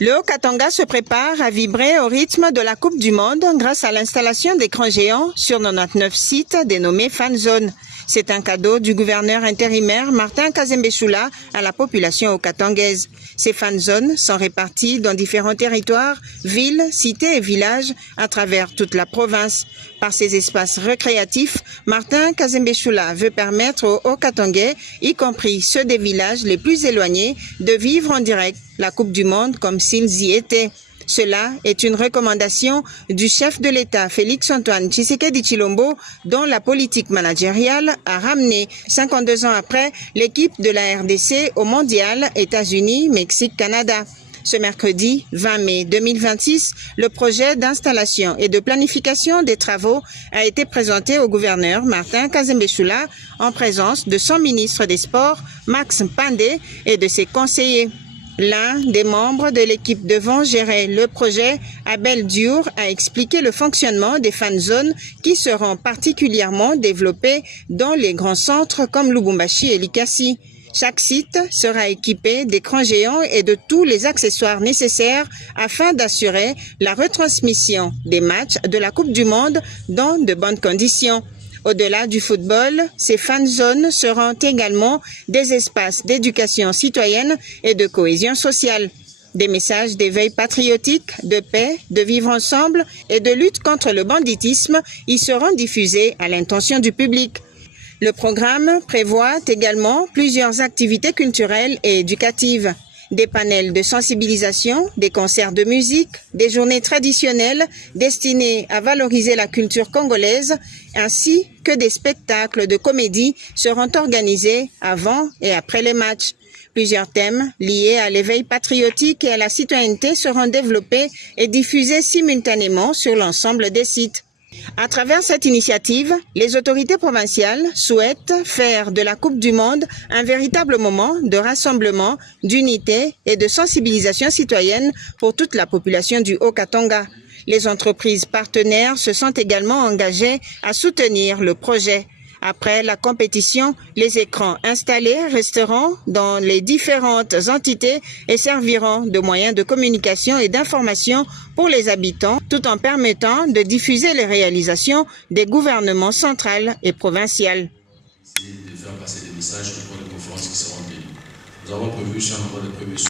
Le Haut-Katanga se prépare à vibrer au rythme de la Coupe du Monde grâce à l'installation d'écrans géants sur 99 sites dénommés Fan Zone. C'est un cadeau du gouverneur intérimaire Martin Kazembe-Choula à la population haut-katangaise. Ces fan zones sont réparties dans différents territoires, villes, cités et villages à travers toute la province. Par ces espaces récréatifs, Martin Kazembe-Choula veut permettre aux Haut-Katangais, y compris ceux des villages les plus éloignés, de vivre en direct la Coupe du Monde comme s'ils y étaient. Cela est une recommandation du chef de l'État Félix-Antoine Tshisekedi Tshilombo, dont la politique managériale a ramené 52 ans après l'équipe de la RDC au mondial États-Unis, Mexique, Canada. Ce mercredi 20 mai 2026, le projet d'installation et de planification des travaux a été présenté au gouverneur Martin Kazembe-Choula en présence de son ministre des Sports, Max Pandé, et de ses conseillers. L'un des membres de l'équipe devant gérer le projet, Abel Diour, a expliqué le fonctionnement des fan zones qui seront particulièrement développées dans les grands centres comme Lubumbashi et Likasi. Chaque site sera équipé d'écrans géants et de tous les accessoires nécessaires afin d'assurer la retransmission des matchs de la Coupe du Monde dans de bonnes conditions. Au-delà du football, ces fan zones seront également des espaces d'éducation citoyenne et de cohésion sociale. Des messages d'éveil patriotique, de paix, de vivre ensemble et de lutte contre le banditisme y seront diffusés à l'intention du public. Le programme prévoit également plusieurs activités culturelles et éducatives. Des panels de sensibilisation, des concerts de musique, des journées traditionnelles destinées à valoriser la culture congolaise, ainsi que des spectacles de comédie seront organisés avant et après les matchs. Plusieurs thèmes liés à l'éveil patriotique et à la citoyenneté seront développés et diffusés simultanément sur l'ensemble des sites. À travers cette initiative, les autorités provinciales souhaitent faire de la Coupe du Monde un véritable moment de rassemblement, d'unité et de sensibilisation citoyenne pour toute la population du Haut-Katanga. Les entreprises partenaires se sont également engagées à soutenir le projet. Après la compétition, les écrans installés resteront dans les différentes entités et serviront de moyens de communication et d'information pour les habitants, tout en permettant de diffuser les réalisations des gouvernements central et provincial. De faire passer des messages au cours des conférences qui seront tenues. Nous avons prévu sur un nombre de prévues